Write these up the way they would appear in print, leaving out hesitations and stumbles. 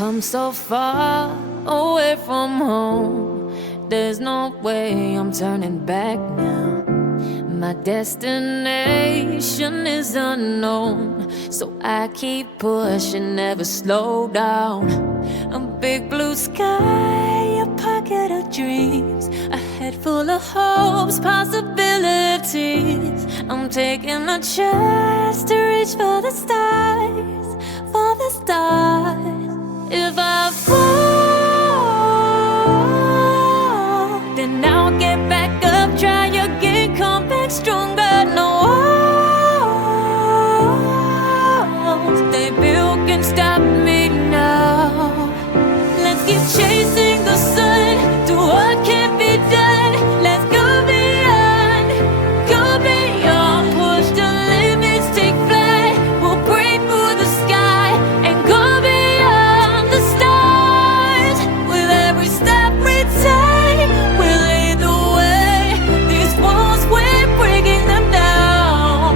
come so far away from home. There's no way I'm turning back now. My destination is unknown, so I keep pushing, never slow down. A big blue sky, a pocket of dreams, a head full of hopes, possibilities. I'm taking a chance to reach for the stars, for the stars. If I fall, then I'll get back up, try again, come back stronger. No walls they built can stop me now. Let's keep chasing the sun, do what can't be done. Let's go beyond, push the limits, take flight. We'll break through the sky and go beyond the stars. With every step we take, we'll lead the way. These walls, we're breaking them down,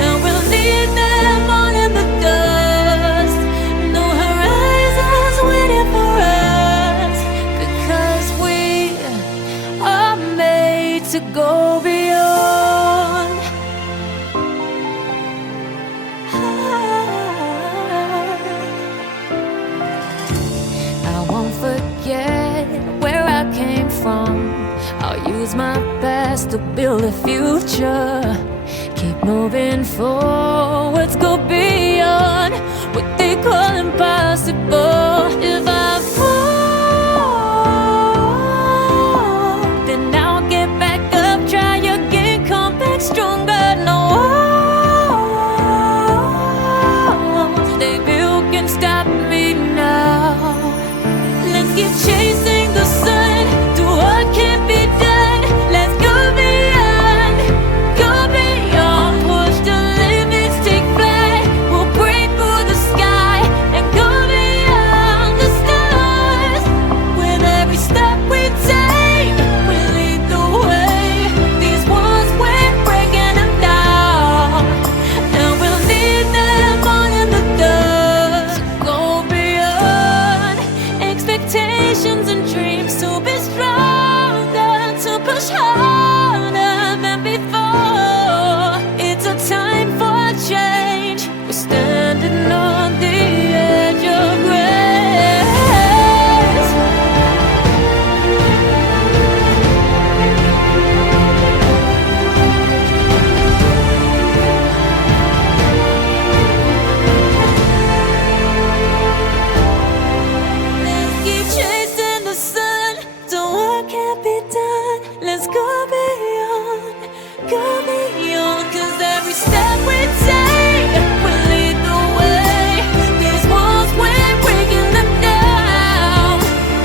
and we'll leave them all in the dust. No horizons waiting for us, because we are made to go beyond. I won't forget where I came from. I'll use my best to build a future. Keep moving forwards, go beyond what they call impossible. If I fall, then I'll get back up, try again, come back stronger. No walls they built can stop me now. Let's keep chasing the sun, do what can't be done. Let's go beyond, push the limits, take flight. We'll break through the sky and go beyond the stars. With every step we take, we lead the way. These walls, we're breaking them down, and we'll leave them all in the dust. Go beyond expectations and dreams, to be stronger, to push harder than before. It's a time for change. We're standing on the edge of grace. Let's keep chasing the sun, do what can't be done. Let's go beyond, 'cause every step we take will lead the way. These walls, we're breaking them down,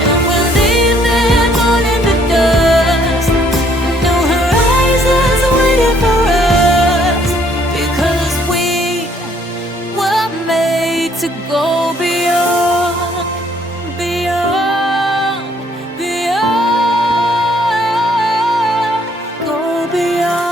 and we'll leave them all in the dust. No horizons waiting for us, because we were made to go beyond, go beyond.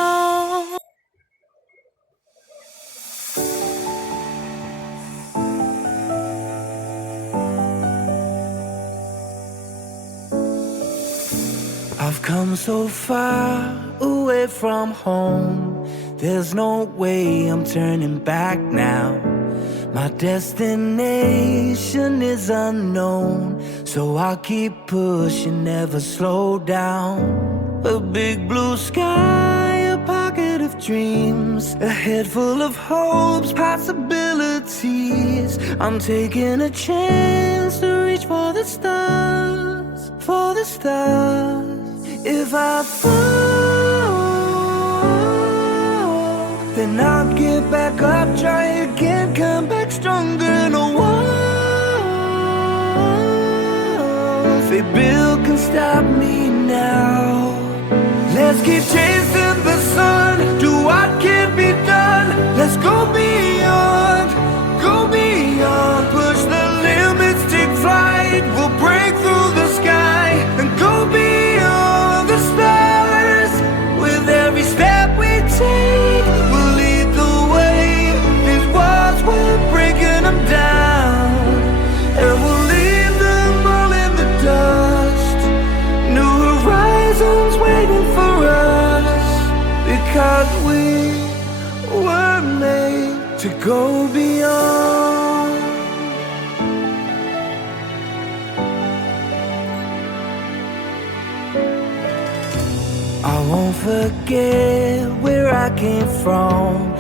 I've come so far away from home. There's no way I'm turning back now. My destination is unknown, so I'll keep pushing, never slow down. A big blue sky, a pocket of dreams, a head full of hopes, possibilities. I'm taking a chance to reach for the stars, for the stars. If I fall, then I'll get back up, try again, come back stronger. No walls they build can stop me now. Let's keep chasing the sun, do what can't be done. Let's go beyond, push the limits, take flight. We'll break through the sky and go beyond the stars. With every step we take, we'll lead the way. These walls, we're breaking them down, and we'll that we were made to go beyond. I won't forget where I came from,